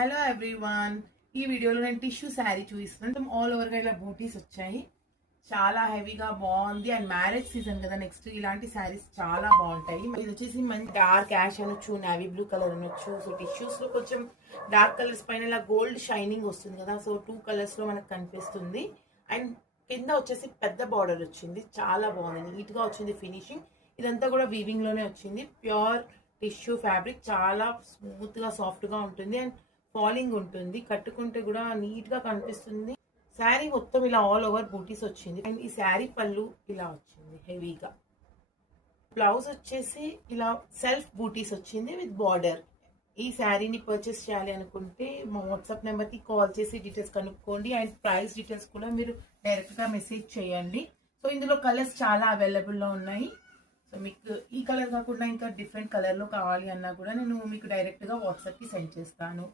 Hello everyone, ఈ వీడియోలో నేను టిష్యూ శారీ చూపిస్తున్నాను. ఆల్ ఓవర్గా ఇలా బూటీస్ వచ్చాయి. చాలా హెవీగా బాగుంది. అండ్ మ్యారేజ్ సీజన్ కదా, నెక్స్ట్ ఇలాంటి శారీస్ చాలా బాగుంటాయి. ఇది వచ్చేసి మంచి డార్క్ యాష్ అనొచ్చు, నావీ బ్లూ కలర్ అనొచ్చు. సో టిష్యూస్ లో కొంచెం డార్క్ కలర్స్ పైన ఇలా గోల్డ్ షైనింగ్ వస్తుంది కదా, సో 2 కలర్స్ లో మనకు కనిపిస్తుంది. అండ్ కింద వచ్చేసి పెద్ద బార్డర్ వచ్చింది, చాలా బాగుంది, నీట్ గా వచ్చింది ఫినిషింగ్. ఇదంతా కూడా వీవింగ్ లోనే వచ్చింది. ప్యూర్ టిష్యూ ఫ్యాబ్రిక్, చాలా స్మూత్ గా సాఫ్ట్ గా ఉంటుంది. అండ్ ఫాలింగ్ ఉంటుంది, కట్టుకుంటే కూడా నీట్ గా కనిపిస్తుంది. శారీ మొత్తం ఇలా ఆల్ ఓవర్ బూటీస్ వచ్చింది. అండ్ ఈ శారీ పళ్ళు ఇలా వచ్చింది హెవీగా. బ్లౌజ్ వచ్చేసి ఇలా సెల్ఫ్ బూటీస్ వచ్చింది విత్ బార్డర్. ఈ శారీని పర్చేస్ చేయాలి అనుకుంటే మా వాట్సాప్ నెంబర్ కి కాల్ చేసి డీటెయిల్స్ కనుక్కోండి. అండ్ ప్రైస్ డీటెయిల్స్ కూడా మీరు డైరెక్ట్ గా మెసేజ్ చేయండి. సో ఇందులో కలర్స్ చాలా అవైలబుల్ లో ఉన్నాయి. సో మీకు ఈ కలర్ కాకుండా ఇంకా డిఫరెంట్ కలర్ లో కావాలి అన్నా కూడా నేను మీకు డైరెక్ట్ గా వాట్సాప్ కి సెండ్ చేస్తాను.